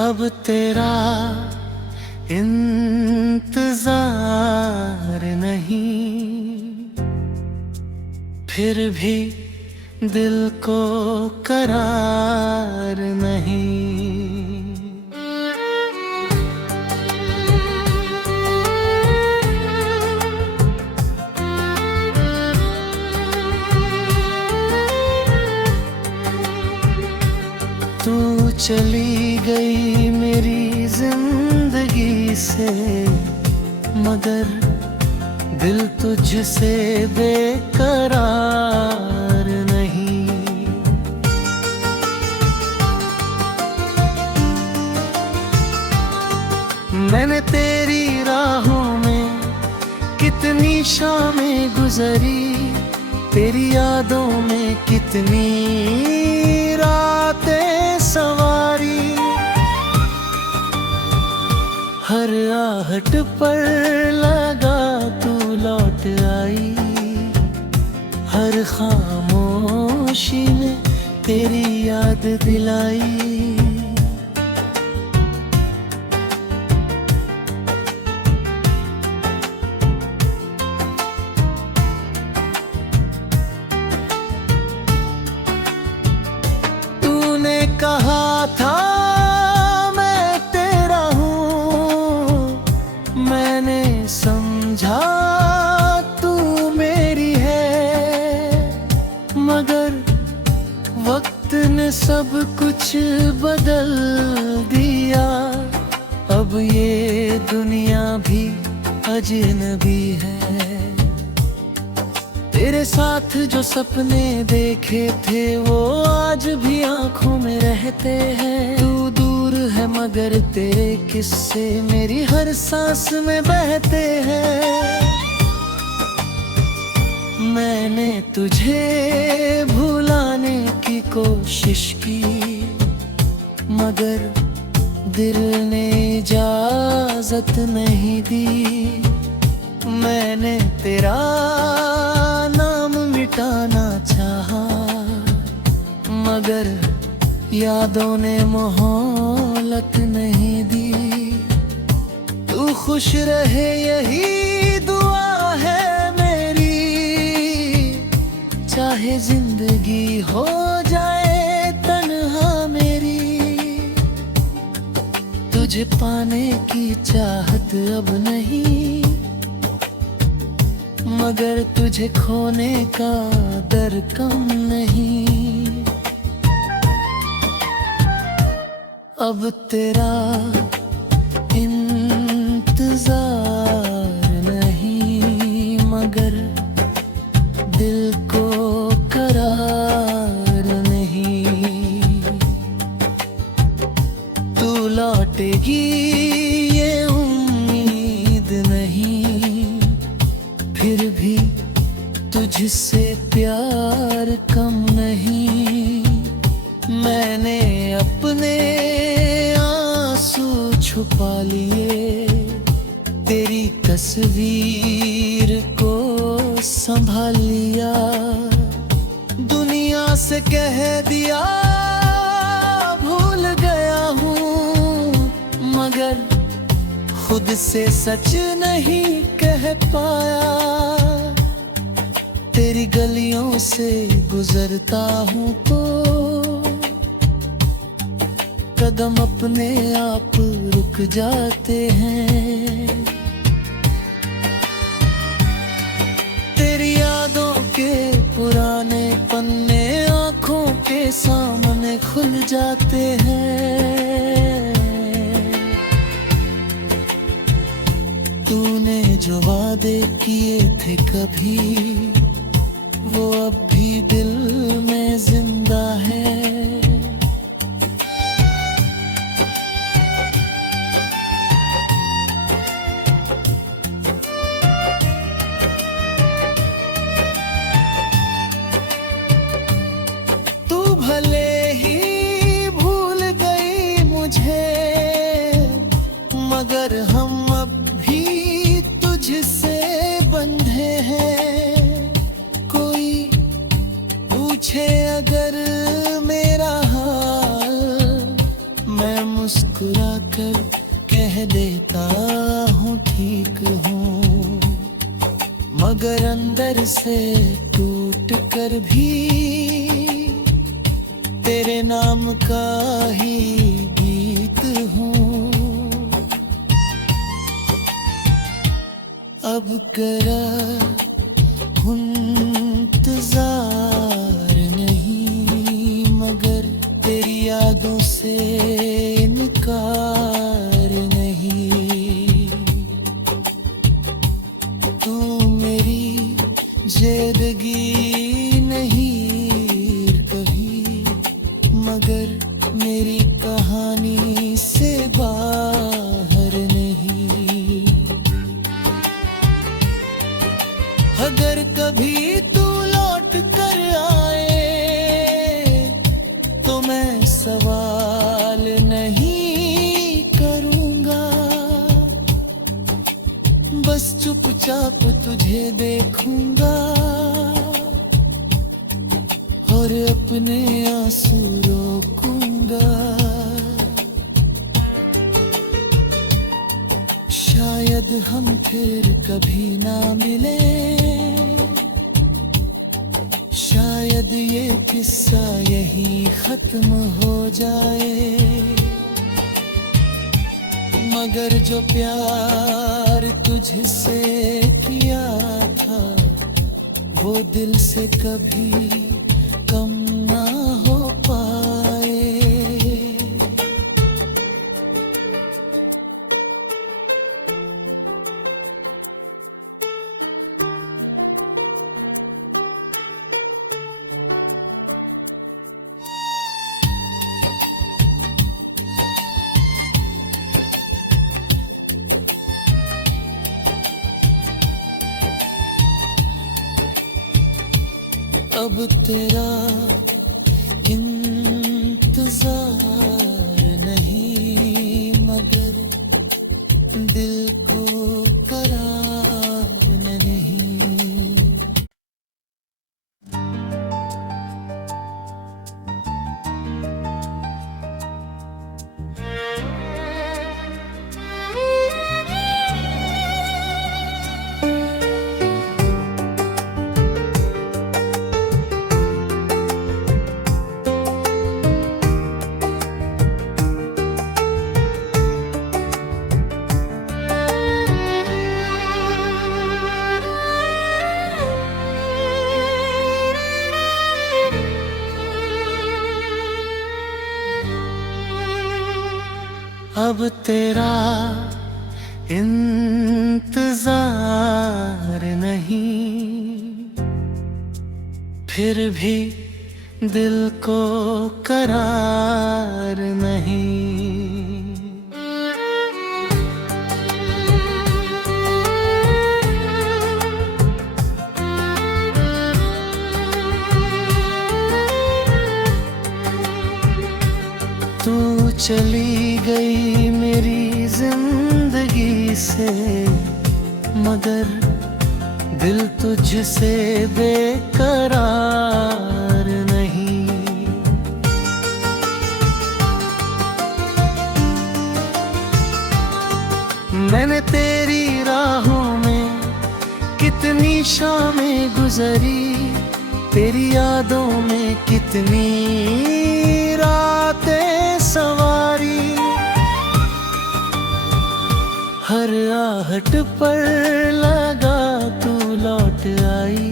अब तेरा इंतजार नहीं, फिर भी दिल को करार नहीं। तू चली गई मेरी जिंदगी से, मगर दिल तुझसे बेकरार नहीं। मैंने तेरी राहों में कितनी शामें गुजरी, तेरी यादों में कितनी रातें सवारी। हर आहट पर लगा तू लौट आई, हर खामोशी में तेरी याद दिलाई। कहा था मैं तेरा हूँ, मैंने समझा तू मेरी है, मगर वक्त ने सब कुछ बदल दिया। अब ये दुनिया भी अजनबी है। तेरे साथ जो सपने देखे थे वो आज भी आंखों में रहते हैं। तू दूर है मगर तेरे किस्से मेरी हर सांस में बहते हैं। मैंने तुझे भुलाने की कोशिश की, मगर दिल ने इजाजत नहीं दी। मैंने तेरा नाम मिटाना चाहा, मगर यादों ने मोहलत नहीं दी। तू खुश रहे यही दुआ है मेरी, चाहे जिंदगी हो जाए तन्हा मेरी। तुझे पाने की चाहत अब नहीं, मगर तुझे खोने का डर कम नहीं। अब तेरा इंतजार नहीं, मगर दिल को करार नहीं। तू लौटेगी ये उम्मीद नहीं, फिर भी तुझसे प्यार कम नहीं। मैंने अपने आंसू छुपा लिए, तेरी तस्वीर को संभाल लिया। दुनिया से कह दिया भूल गया हूँ, मगर खुद से सच नहीं कह पाया। तेरी गलियों से गुजरता हूँ तो कदम अपने आप रुक जाते हैं। तेरी यादों के पुराने पन्ने आँखों के सामने खुल जाते हैं। तूने जो वादे किए थे कभी, वो अब भी दिल में जिंदा है। तू भले ही भूल गई मुझे, मगर हम अब भी तुझसे बंधे हैं। कोई पूछे अगर मेरा हाल, मैं मुस्कुरा शहर से टूट कर भी तेरे नाम का ही गीत हूँ। अब करा इंतजार नहीं, मगर तेरी यादों से इनकार नहीं। तू मेरी जिंदगी नहीं कभी, मगर मेरी कहानी से बाहर नहीं। अगर कभी तू लौट कर आए तो मैं सवाल नहीं करूंगा, बस चुपचाप तुझे देखूंगा और अपने आंसू रोकूंगा। शायद हम फिर कभी ना मिले, शायद ये किस्सा यही खत्म हो जाए, मगर जो प्यार तुझसे किया था वो दिल से कभी कम ना हो पाए। अब तेरा इंतजार नहीं, मगर दिल को करार नहीं। अब तेरा इंतजार नहीं, फिर भी दिल को करार नहीं। तू चली गई मेरी जिंदगी से, मगर दिल तुझसे बेकरार नहीं। मैंने तेरी राहों में कितनी शामें गुजरी, तेरी यादों में कितनी रातें सवारी। हर आहट पर लगा तू लौट आई,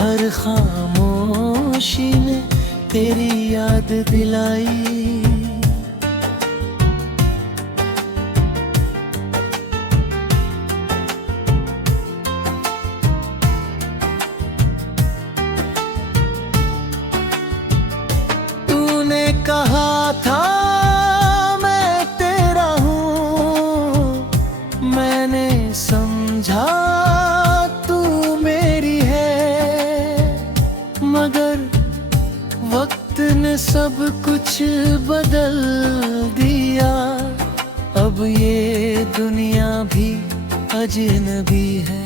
हर खामोशी में तेरी याद दिलाई। कहा था मैं तेरा हूँ, मैंने समझा तू मेरी है, मगर वक्त ने सब कुछ बदल दिया। अब ये दुनिया भी अजनबी है।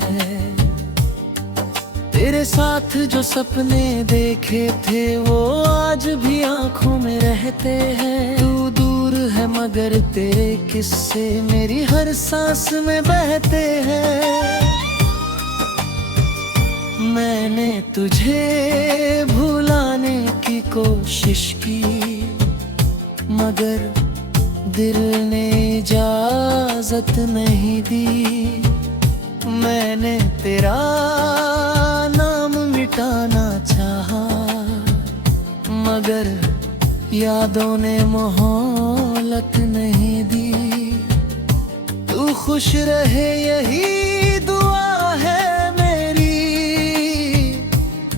तेरे साथ जो सपने देखे थे वो आज भी आंखों में रहते हैं। तू दूर है मगर तेरे किस्से मेरी हर सांस में बहते हैं। मैंने तुझे भुलाने की कोशिश की, मगर दिल ने इजाजत नहीं दी। मैंने तेरा नाम मिटाना चाहा, मगर यादों ने मोहलत नहीं दी। तू खुश रहे यही दुआ है मेरी,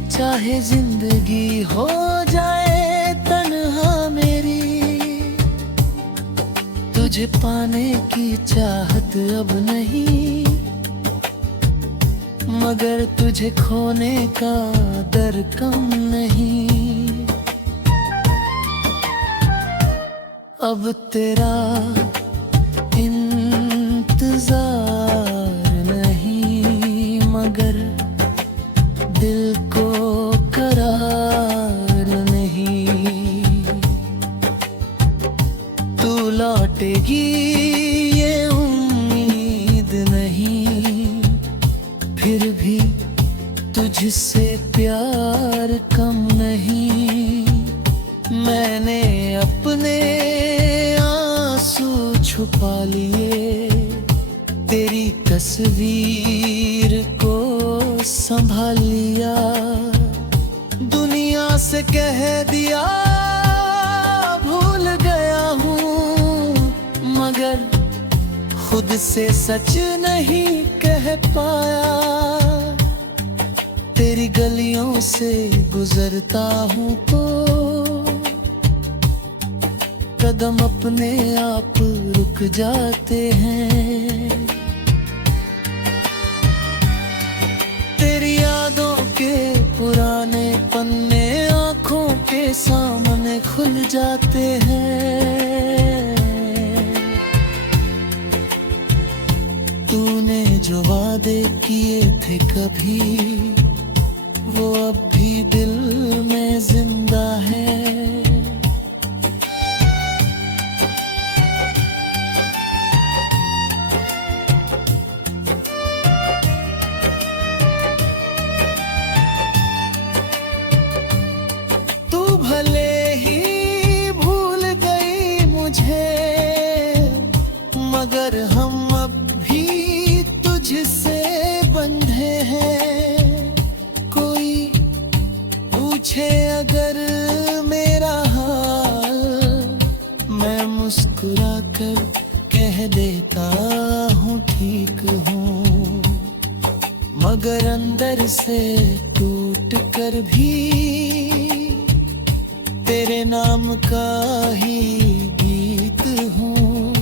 चाहे जिंदगी हो जाए तन्हा मेरी। तुझे पाने की चाहत अब नहीं, मगर तुझे खोने का डर कम नहीं। अब तेरा इंतजार नहीं, मगर दिल को करार नहीं। तू लौटेगी ये उम्मीद नहीं, फिर भी तुझसे प्यार कम नहीं। मैंने अपने आंसू छुपा लिए, तेरी तस्वीर को संभाल लिया। दुनिया से कह दिया भूल गया हूँ, मगर खुद से सच नहीं कह पाया। तेरी गलियों से गुजरता हूँ तो कदम अपने आप रुक जाते हैं। तेरी यादों के पुराने पन्ने आँखों के सामने खुल जाते हैं। तूने जो वादे किए थे कभी, वो अब भी दिल में जिंदा है। भले ही भूल गई मुझे, मगर हम अब भी तुझसे बंधे हैं। कोई पूछे अगर मेरा हाल, मैं मुस्कुरा कर कह देता हूँ ठीक हूँ, मगर अंदर से टूट कर भी तेरे नाम का ही गीत हूँ।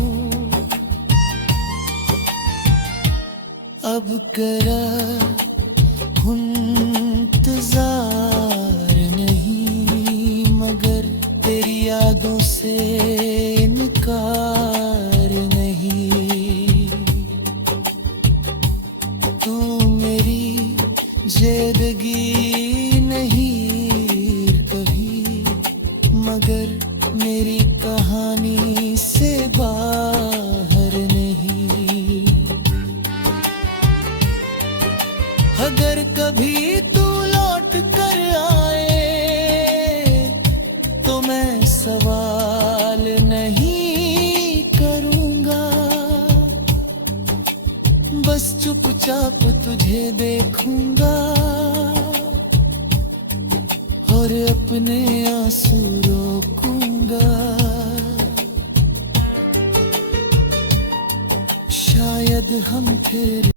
अब करा इंतजार नहीं, मगर तेरी यादों से इनकार नहीं। तू मेरी जिंदगी नहीं मगर मेरी कहानी से बाहर नहीं। अगर कभी तू लौट कर आए तो मैं सवाल नहीं करूंगा, बस चुपचाप तुझे देखूंगा और अपने आंसू रोकूंगा। शायद हम फिर